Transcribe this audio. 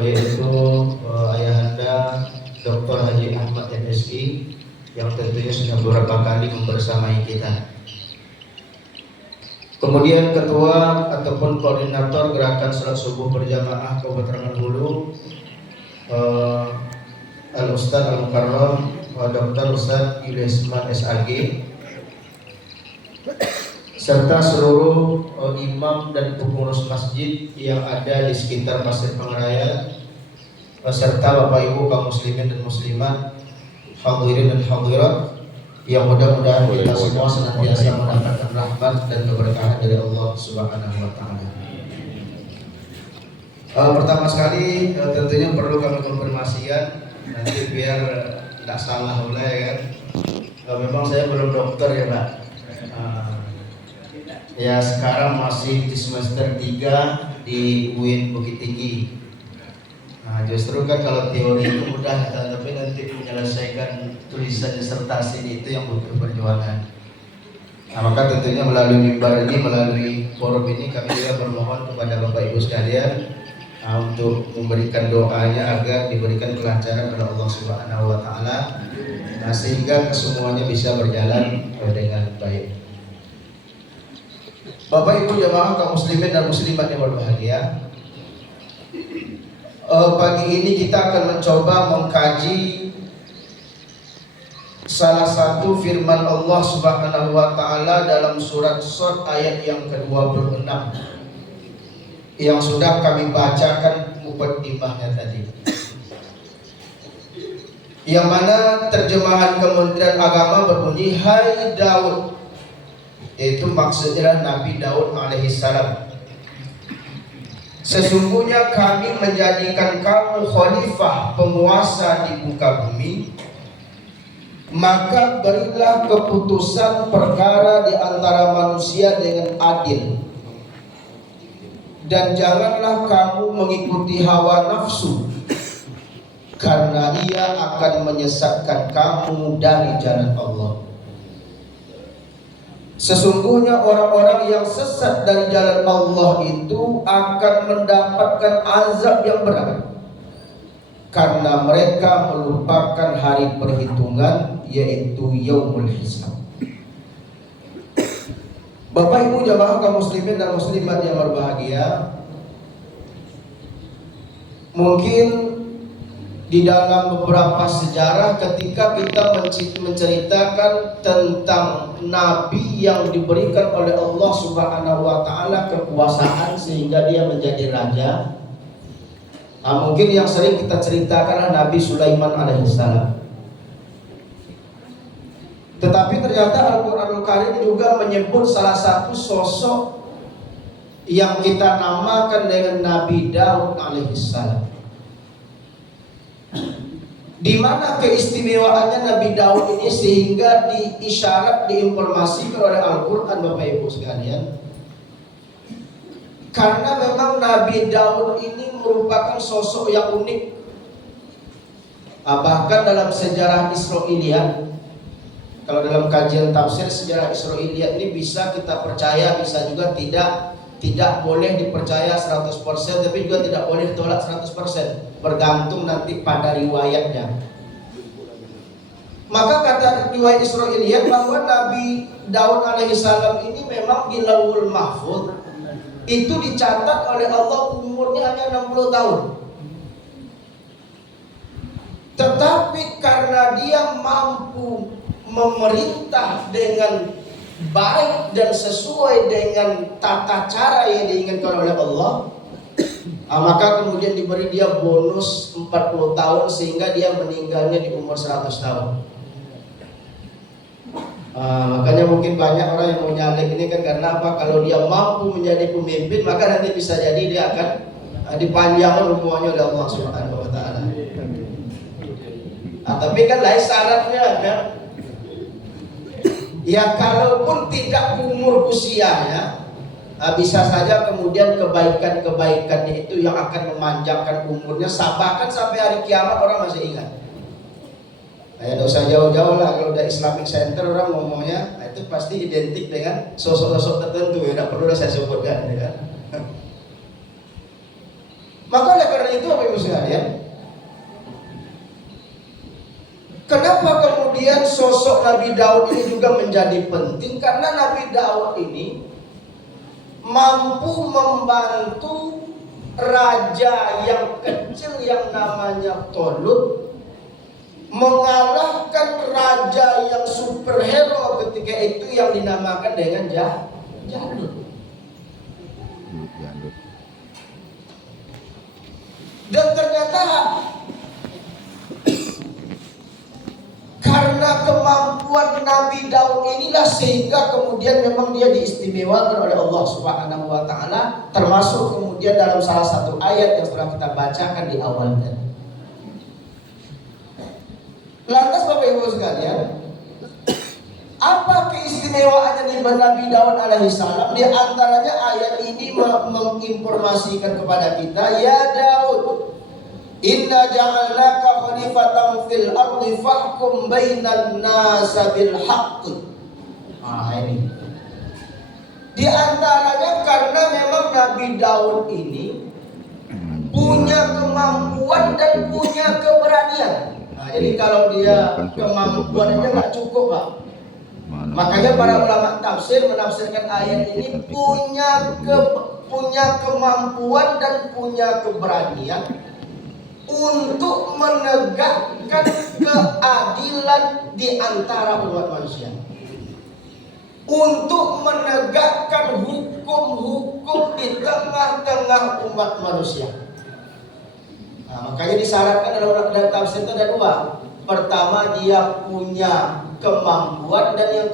yaitu Ayahanda Dr. Haji Ahmad MSI yang tentunya sudah beberapa kali membersamai kita. Kemudian ketua ataupun koordinator gerakan salat subuh berjamaah Kabupaten Hulu, Al-Ustaz Al-Mukarram Dr. Ustaz Yulisman SAG, serta seluruh imam dan pengurus masjid yang ada di sekitar Masjid Pangarayan, serta Bapak Ibu kaum muslimin dan muslimat, hadirin dan hadirat, yang mudah-mudahan kita semua senantiasa mendapatkan rahmat dan keberkahan dari Allah Subhanahu wa taala. Pertama sekali tentunya perlu kami konfirmasikan nanti biar tidak salah oleh kan. Memang saya belum dokter ya Pak. Ya sekarang masih di semester 3 di UIN Bukit Tinggi. Nah, justru kan kalau teori itu mudah, tapi nanti menyelesaikan tulisan disertasi itu yang butuh perjuangan. Nah, maka tentunya melalui mimbar ini, melalui forum ini kami juga bermohon kepada Bapak Ibu sekalian untuk memberikan doanya agar diberikan kelancaran oleh Allah Subhanahu wa taala, sehingga kesemuanya bisa berjalan dengan baik. Bapak Ibu jamaah kaum muslimin dan muslimat yang berbahagia, pagi ini kita akan mencoba mengkaji salah satu firman Allah Subhanahu wa taala dalam surat Shad ayat yang ke-26 yang sudah kami bacakan mukaddimahnya tadi, yang mana terjemahan Kementerian Agama berbunyi, hai Daud, itu maksudnya Nabi Daud alaihissalam, sesungguhnya kami menjadikan kamu khalifah, penguasa di muka bumi, maka berilah keputusan perkara di antara manusia dengan adil, dan janganlah kamu mengikuti hawa nafsu, karena ia akan menyesatkan kamu dari jalan Allah. Sesungguhnya orang-orang yang sesat dari jalan Allah itu akan mendapatkan azab yang berat, karena mereka melupakan hari perhitungan, yaitu yaumul hisab. Bapak Ibu jamaah kaum muslimin dan muslimat yang berbahagia, mungkin di dalam beberapa sejarah ketika kita menceritakan tentang nabi yang diberikan oleh Allah Subhanahu wa taala kekuasaan sehingga dia menjadi raja, mungkin yang sering kita ceritakan adalah Nabi Sulaiman alaihissalam. Tetapi ternyata Al-Quranul Karim juga menyebut salah satu sosok yang kita namakan dengan Nabi Daud alaihissalam. Di mana keistimewaannya Nabi Daud ini sehingga diisyarat, diinformasikan oleh Al-Quran Bapak Ibu sekalian? Karena memang Nabi Daud ini merupakan sosok yang unik. Bahkan dalam sejarah Israiliyat, kalau dalam kajian tafsir sejarah Israiliyat ini bisa kita percaya, bisa juga tidak boleh dipercaya 100%, tapi juga tidak boleh ditolak 100%, bergantung nanti pada riwayatnya. Maka kata riwayat Israiliyat bahwa Nabi Daud alaihissalam ini memang di Lauhul Mahfuz itu dicatat oleh Allah umurnya hanya 60 tahun. Tetapi karena dia mampu memerintah dengan baik dan sesuai dengan tata cara yang diinginkan oleh Allah, maka kemudian diberi dia bonus 40 tahun sehingga dia meninggalnya di umur 100 tahun. Makanya mungkin banyak orang yang mau nyalek ini kan karena apa? Kalau dia mampu menjadi pemimpin, maka nanti bisa jadi dia akan dipanjangkan umurnya oleh Allah Subhanahu wa taala. Tapi kan lain syaratnya kan? Ya kalaupun tidak umur usianya, bisa saja kemudian kebaikan-kebaikannya itu yang akan memanjangkan umurnya, bahkan sampai hari kiamat orang masih ingat. Ya tidak usah jauh-jauh lah, kalau udah Islamic Center orang ngomongnya, itu pasti identik dengan sosok-sosok tertentu, ya tidak perlu saya sebutkan, ya kan? Maka oleh karena itu Bapak Ibu sekalian? Kenapa kemudian sosok Nabi Daud ini juga menjadi penting? Karena Nabi Daud ini mampu membantu raja yang kecil yang namanya Tolut mengalahkan raja yang superhero ketika itu yang dinamakan dengan Jalut. Dan ternyata karena kemampuan Nabi Daud inilah sehingga kemudian memang dia diistimewakan oleh Allah Subhanahu wa taala, termasuk kemudian dalam salah satu ayat yang telah kita bacakan di awal tadi. Lantas Bapak Ibu sekalian, apa keistimewaannya di Nabi Daud alaihissalam? Di antaranya ayat ini menginformasikan kepada kita, ya Daud, inna ja'alnaka khalifatan fil ardi fahkum bainan nas bil haqq. Ini. Di antaranya karena memang Nabi Daud ini punya kemampuan dan punya keberanian. Jadi kalau dia kemampuannya nggak cukup, Pak. Makanya para ulama tafsir menafsirkan ayat ini punya kemampuan dan punya keberanian untuk menegakkan keadilan di antara umat manusia, untuk menegakkan hukum-hukum di tengah-tengah umat manusia. Nah, makanya disyaratkan dalam tafsir itu ada dua. Pertama, dia punya kemampuan, dan yang